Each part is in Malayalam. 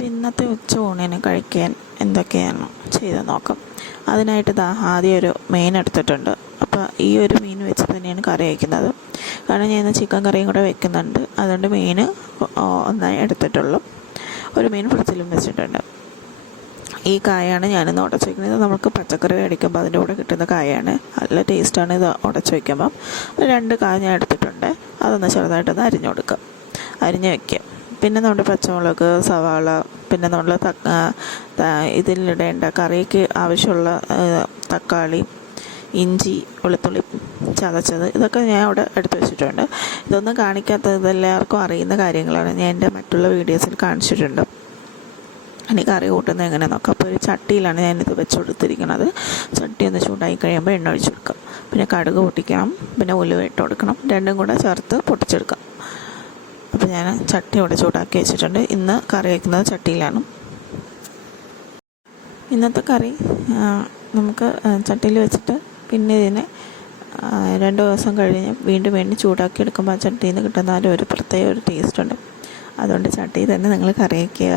അപ്പോൾ ഇന്നത്തെ ഉച്ച ഊണിന് കഴിക്കാൻ എന്തൊക്കെയാണ് ചെയ്ത് നോക്കാം. അതിനായിട്ട് ദാ ആദ്യം ഒരു മീൻ എടുത്തിട്ടുണ്ട്. അപ്പോൾ ഈ ഒരു മീൻ വെച്ച് തന്നെയാണ് കറി വയ്ക്കുന്നത് കാരണം ഞാൻ ഇന്ന് ചിക്കൻ കറിയും കൂടെ വെക്കുന്നുണ്ട്. അതുകൊണ്ട് മീൻ ഒന്നായി എടുത്തിട്ടുള്ളൂ. ഒരു മീൻ ഫ്രിഡ്ജിലും വെച്ചിട്ടുണ്ട്. ഈ കായാണ് ഞാനിന്ന് ഉടച്ച് വയ്ക്കുന്നത് നമുക്ക് പച്ചക്കറി മേടിക്കുമ്പോൾ അതിന്റെ കൂടെ കിട്ടുന്ന കായാണ്. നല്ല ടേസ്റ്റാണ് ഇത് ഉടച്ച് വയ്ക്കുമ്പം രണ്ട് കായ ഞാൻ എടുത്തിട്ടുണ്ട്. അതൊന്ന് ചെറുതായിട്ടൊന്ന് അരിഞ്ഞു കൊടുക്കുക അരിഞ്ഞ് വയ്ക്കുക പിന്നെ നമ്മുടെ പച്ചമുളക് സവാള പിന്നെ നമ്മൾ ഇതിലിടേണ്ട കറിക്ക് ആവശ്യമുള്ള തക്കാളി ഇഞ്ചി വെളുത്തുള്ളി ചതച്ചത് ഇതൊക്കെ ഞാൻ അവിടെ എടുത്തു വെച്ചിട്ടുണ്ട്. ഇതൊന്നും കാണിക്കാത്തത് ഇതെല്ലാവർക്കും അറിയുന്ന കാര്യങ്ങളാണ് ഞാൻ എന്റെ മറ്റുള്ള വീഡിയോസിൽ കാണിച്ചിട്ടുണ്ട്. ഇനി കറി കൂട്ടുന്നത് എങ്ങനെ നോക്കാം. അപ്പോൾ ഒരു ചട്ടിയിലാണ് ഞാനിത് വെച്ച് കൊടുത്തിരിക്കുന്നത്. ചട്ടി ഒന്ന് ചൂടായി കഴിയുമ്പോൾ എണ്ണ ഒഴിച്ച് കൊടുക്കാം. പിന്നെ കടുക് പൊട്ടിക്കണം. പിന്നെ ഉലുവ ഇട്ട് കൊടുക്കണം. രണ്ടും കൂടെ ചേർത്ത് പൊട്ടിച്ചെടുക്കാം. അപ്പോൾ ഞാൻ ചട്ടി ഇവിടെ ചൂടാക്കി വെച്ചിട്ടുണ്ട്. ഇന്ന് കറി വയ്ക്കുന്നത് ചട്ടിയിലാണ്. ഇന്നത്തെ കറി നമുക്ക് ചട്ടിയിൽ വെച്ചിട്ട് പിന്നെ ഇതിനെ രണ്ട് ദിവസം കഴിഞ്ഞ് വീണ്ടും വീണ്ടും ചൂടാക്കി എടുക്കുമ്പോൾ ആ ചട്ടിയിൽ നിന്ന് കിട്ടുന്ന ഒരു പ്രത്യേക ഒരു ടേസ്റ്റ് ഉണ്ട്. അതുകൊണ്ട് ചട്ടിയിൽ തന്നെ നിങ്ങൾ കറി വയ്ക്കുക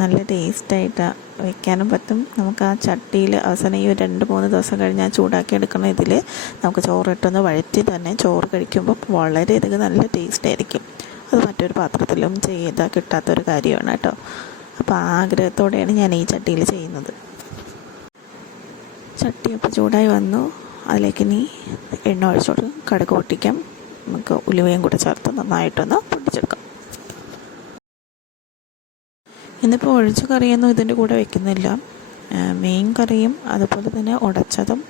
നല്ല ടേസ്റ്റായിട്ട് വെക്കാനും പറ്റും. നമുക്ക് ആ ചട്ടിയിൽ അവസാനം ഈ രണ്ട് മൂന്ന് ദിവസം കഴിഞ്ഞ് ആ ചൂടാക്കി എടുക്കുന്ന ഇതിൽ നമുക്ക് ചോറിട്ടൊന്ന് വഴറ്റി തന്നെ ചോറ് കഴിക്കുമ്പോൾ വളരെയധികം നല്ല ടേസ്റ്റ് ആയിരിക്കും. അത് മറ്റൊരു പാത്രത്തിലും ചെയ്താൽ കിട്ടാത്തൊരു കാര്യമാണ് കേട്ടോ. അപ്പോൾ ആ ആഗ്രഹത്തോടെയാണ് ഞാൻ ഈ ചട്ടിയിൽ ചെയ്യുന്നത്. ചട്ടി അപ്പോൾ ചൂടായി വന്നു. അതിലേക്ക് ഇനി എണ്ണ ഒഴിച്ചോട്ട് കടുക് പൊട്ടിക്കാം. നമുക്ക് ഉലുവയും കൂടെ ചേർത്ത് നന്നായിട്ടൊന്ന് പൊട്ടിച്ചെടുക്കാം. ഇന്നിപ്പോൾ ഒഴിച്ച കറിയൊന്നും ഇതിന്റെ കൂടെ വെക്കുന്നില്ല. മെയിൻ കറിയും അതുപോലെ തന്നെ ഉടച്ചതും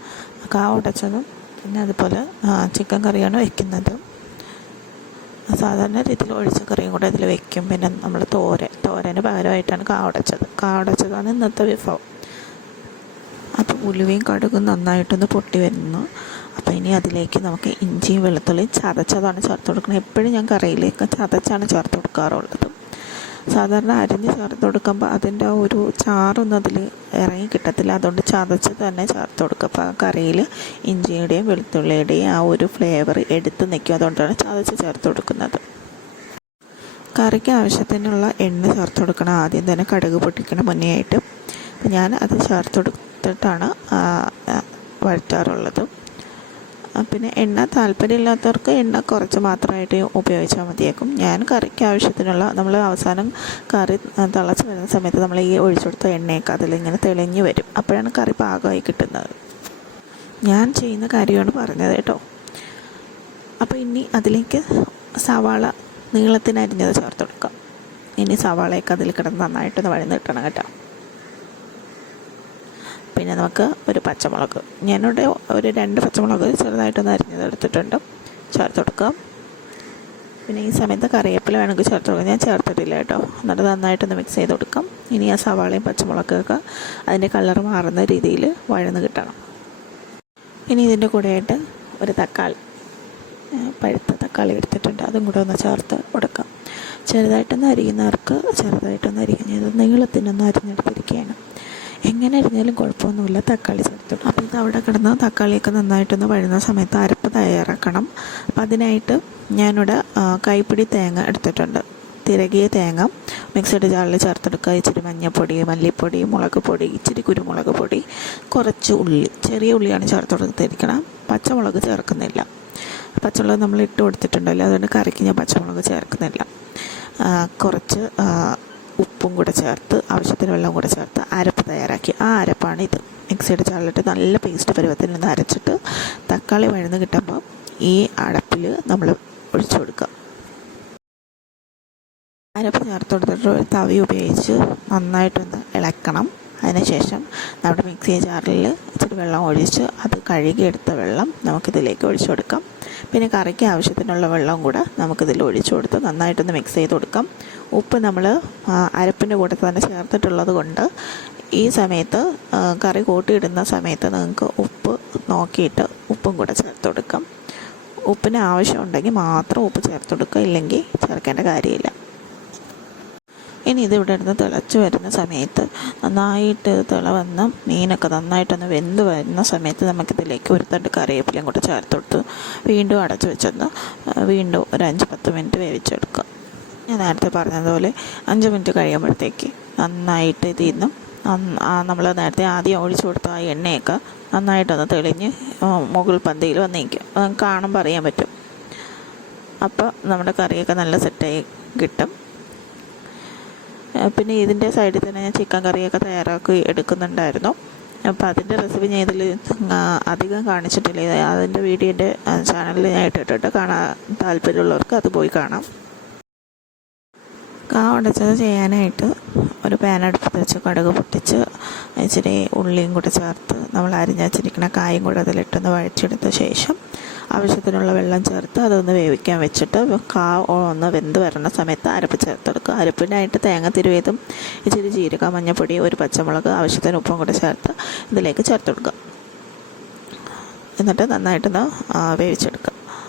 കാ ഉടച്ചതും പിന്നെ അതുപോലെ ചിക്കൻ കറിയാണ് വെക്കുന്നത്. സാധാരണ രീതിയിൽ ഒഴിച്ച കറിയും കൂടെ ഇതിൽ വെക്കും. പിന്നെ നമ്മൾ തോരൻ തോരന് പകരമായിട്ടാണ് കാ ഉടച്ചത്. കാ ഉടച്ചതാണ് ഇന്നത്തെ വിഭവം. അപ്പോൾ ഉലുവയും കടുകും നന്നായിട്ടൊന്ന് പൊട്ടി വരുന്നു. അപ്പോൾ ഇനി അതിലേക്ക് നമുക്ക് ഇഞ്ചിയും വെളുത്തുള്ളിയും ചതച്ചതാണ് ചേർത്ത് കൊടുക്കുന്നത്. എപ്പോഴും ഞാൻ കറിയിലേക്ക് ചതച്ചാണ് ചേർത്ത് കൊടുക്കാറുള്ളത്. സാധാരണ അരിഞ്ഞ് ചേർത്ത് കൊടുക്കുമ്പോൾ അതിന്റെ ആ ഒരു ചാറൊന്നും അതിൽ ഇറങ്ങി കിട്ടത്തില്ല. അതുകൊണ്ട് ചതച്ച് തന്നെ ചേർത്ത് കൊടുക്കുക അപ്പോൾ ആ കറിയിൽ ഇഞ്ചിയുടെയും വെളുത്തുള്ളിയുടെയും ആ ഒരു ഫ്ലേവർ എടുത്ത് നിൽക്കും അതുകൊണ്ടാണ് ചതച്ച് ചേർത്ത് കൊടുക്കുന്നത്. കറിക്ക് ആവശ്യത്തിനുള്ള എണ്ണ ചേർത്ത് കൊടുക്കണം. ആദ്യം തന്നെ കടുക് പൊട്ടിക്കണം മുന്നേ ആയിട്ട്. ഞാൻ അത് ചേർത്ത് കൊടുത്തിട്ടാണ് വഴറ്റാറുള്ളത്. പിന്നെ എണ്ണ താല്പര്യമില്ലാത്തവർക്ക് എണ്ണ കുറച്ച് മാത്രമായിട്ട് ഉപയോഗിച്ചാൽ മതിയാക്കും. ഞാൻ കറിക്ക് ആവശ്യത്തിനുള്ള നമ്മൾ അവസാനം കറി തിളച്ച് വരുന്ന സമയത്ത് നമ്മൾ ഈ ഒഴിച്ചെടുത്ത എണ്ണയൊക്കെ അതിലിങ്ങനെ തെളിഞ്ഞു വരും. അപ്പോഴാണ് കറി പാകമായി കിട്ടുന്നത്. ഞാൻ ചെയ്യുന്ന കാര്യമാണ് പറഞ്ഞത് കേട്ടോ. അപ്പോൾ ഇനി അതിലേക്ക് സവാള നീളത്തിനരിഞ്ഞത് ചേർത്ത് കൊടുക്കാം. ഇനി സവാളയൊക്കെ അതിൽ കിടന്ന് നന്നായിട്ടൊന്ന് വഴന്ന് കിട്ടണം കേട്ടോ. പിന്നെ നമുക്ക് ഒരു പച്ചമുളക്. ഞാനിവിടെ ഒരു രണ്ട് പച്ചമുളക് ചെറുതായിട്ടൊന്ന് അരിഞ്ഞത് എടുത്തിട്ടുണ്ട്. ചേർത്ത് കൊടുക്കാം പിന്നെ ഈ സമയത്ത് കറിവേപ്പില വേണമെങ്കിൽ ചേർത്ത് കൊടുക്കാം. ഞാൻ ചേർത്തിട്ടില്ല കേട്ടോ. എന്നിട്ട് നന്നായിട്ടൊന്ന് മിക്സ് ചെയ്ത് കൊടുക്കാം. ഇനി ആ സവാളയും പച്ചമുളകൊക്കെ അതിന്റെ കളർ മാറുന്ന രീതിയിൽ വഴന്ന് കിട്ടണം. ഇനി ഇതിന്റെ കൂടെയായിട്ട് ഒരു തക്കാളി പഴുത്ത തക്കാളി എടുത്തിട്ടുണ്ട്. അതും കൂടെ ഒന്ന് ചേർത്ത് കൊടുക്കാം. ചെറുതായിട്ടൊന്ന് അരിയുന്നവർക്ക് ചെറുതായിട്ടൊന്ന് അരിയുന്നത് നീളത്തിനൊന്ന് അരിഞ്ഞെടുത്തിരിക്കുകയാണ്. എങ്ങനെ ഇരുന്നാലും കുഴപ്പമൊന്നുമില്ല. തക്കാളി ചേർത്തു. അപ്പോൾ ഇത് അവിടെ കിടന്ന് തക്കാളിയൊക്കെ നന്നായിട്ടൊന്ന് വഴുന്ന സമയത്ത് അരപ്പ് തയ്യാറാക്കണം. അപ്പം അതിനായിട്ട് ഞാനിവിടെ കൈപ്പിടി തേങ്ങ എടുത്തിട്ടുണ്ട്. തിരകിയ തേങ്ങ മിക്സഡ് ജാറിൽ ചേർത്തെടുക്കുക. ഇച്ചിരി മഞ്ഞൾപ്പൊടി മല്ലിപ്പൊടി മുളക് പൊടി ഇച്ചിരി കുരുമുളക് പൊടി കുറച്ച് ഉള്ളി. ചെറിയ ഉള്ളിയാണ് ചേർത്ത് കൊടുത്തിരിക്കണം. പച്ചമുളക് ചേർക്കുന്നില്ല. പച്ചമുളക് നമ്മൾ ഇട്ട് കൊടുത്തിട്ടുണ്ടല്ലോ. അതുകൊണ്ട് കറിക്ക് ഞാൻ പച്ചമുളക് ചേർക്കുന്നില്ല. കുറച്ച് ഉപ്പും കൂടെ ചേർത്ത് ആവശ്യത്തിന് വെള്ളം കൂടെ ചേർത്ത് അരപ്പ് തയ്യാറാക്കി. ആ അരപ്പാണ് ഇത്. മിക്സിയുടെ ചാറിലിട്ട് നല്ല പേസ്റ്റ് പരുവത്തിൽ നിന്ന് അരച്ചിട്ട് തക്കാളി വഴന്ന് കിട്ടുമ്പോൾ ഈ അടപ്പിൽ നമ്മൾ ഒഴിച്ചു കൊടുക്കുക. അരപ്പ് ചേർത്ത് കൊടുത്തിട്ട് ഒരു തവി ഉപയോഗിച്ച് നന്നായിട്ടൊന്ന് ഇളക്കണം. അതിനുശേഷം നമ്മുടെ മിക്സി ജാറിൽ ഇച്ചിരി വെള്ളം ഒഴിച്ച് അത് കഴുകിയെടുത്ത വെള്ളം നമുക്കിതിലേക്ക് ഒഴിച്ചു കൊടുക്കാം. പിന്നെ കറിക്ക് ആവശ്യത്തിനുള്ള വെള്ളം കൂടെ നമുക്കിതിൽ ഒഴിച്ചു കൊടുത്ത് നന്നായിട്ടൊന്ന് മിക്സ് ചെയ്ത് കൊടുക്കാം. ഉപ്പ് നമ്മൾ അരപ്പിന്റെ കൂടെ തന്നെ ചേർത്തിട്ടുള്ളത് കൊണ്ട് ഈ സമയത്ത് കറി കൂട്ടിയിടുന്ന സമയത്ത് നിങ്ങൾക്ക് ഉപ്പ് നോക്കിയിട്ട് ഉപ്പും കൂടെ ചേർത്ത് കൊടുക്കാം. ഉപ്പിന് ആവശ്യമുണ്ടെങ്കിൽ മാത്രം ഉപ്പ് ചേർത്ത് കൊടുക്കുക ഇല്ലെങ്കിൽ ചേർക്കേണ്ട കാര്യമില്ല. ഇനി ഇത് ഇവിടെ ഇരുന്ന് തിളച്ച് വരുന്ന സമയത്ത് നന്നായിട്ട് തിള വന്ന് മീനൊക്കെ നന്നായിട്ടൊന്ന് വെന്ത് വരുന്ന സമയത്ത് നമുക്കിതിലേക്ക് ഒരു തണ്ട് കറിവേപ്പിലയും കൂടെ ചേർത്ത് കൊടുത്ത് വീണ്ടും അടച്ചു വെച്ചൊന്ന് വീണ്ടും ഒരു അഞ്ച് പത്ത് മിനിറ്റ് വേവിച്ചെടുക്കുക. ഞാൻ നേരത്തെ പറഞ്ഞതുപോലെ അഞ്ച് മിനിറ്റ് കഴിയുമ്പോഴത്തേക്ക് നന്നായിട്ട് ഇതിൽ നിന്നും നമ്മൾ നേരത്തെ ആദ്യം ഒഴിച്ചു കൊടുത്ത ആ എണ്ണയൊക്കെ നന്നായിട്ടൊന്ന് തെളിഞ്ഞ് മുകൾ പന്തിയിൽ വന്നിരിക്കും. കാണുമ്പോൾ അറിയാൻ പറ്റും. അപ്പോൾ നമ്മുടെ കറിയൊക്കെ നല്ല സെറ്റായി കിട്ടും. പിന്നെ ഇതിന്റെ സൈഡിൽ തന്നെ ഞാൻ ചിക്കൻ കറിയൊക്കെ തയ്യാറാക്കി എടുക്കുന്നുണ്ടായിരുന്നു. അപ്പോൾ അതിന്റെ റെസിപ്പി ഞാൻ ഇതിൽ അധികം കാണിച്ചിട്ടില്ല. അതിന്റെ വീഡിയോ എന്റെ ചാനലിൽ ഞാൻ ഇട്ടിട്ടുണ്ട്. കാണാൻ താല്പര്യമുള്ളവർക്ക് അത് പോയി കാണാം. കാ ഉടച്ചത് ചെയ്യാനായിട്ട് ഒരു പാൻ അടുപ്പത്ത് വെച്ച് കടുക് പൊട്ടിച്ച് ഇച്ചിരി ഉള്ളിയും കൂടെ ചേർത്ത് നമ്മൾ അരിഞ്ഞ് വെച്ചിരിക്കുന്ന കായും കൂടെ അതിലിട്ടൊന്ന് വഴച്ചെടുത്ത ശേഷം ആവശ്യത്തിനുള്ള വെള്ളം ചേർത്ത് അതൊന്ന് വേവിക്കാൻ വെച്ചിട്ട് കാ ഒന്ന് വെന്ത് വരുന്ന സമയത്ത് അരപ്പ് ചേർത്തെടുക്കുക അരപ്പിനായിട്ട് തേങ്ങ തിരുവേതും ഇച്ചിരി ജീരക മഞ്ഞൾപ്പൊടി ഒരു പച്ചമുളക് ആവശ്യത്തിന് ഉപ്പും കൂടെ ചേർത്ത് ഇതിലേക്ക് ചേർത്തെടുക്കുക എന്നിട്ട് നന്നായിട്ടൊന്ന് വേവിച്ചെടുക്കുക.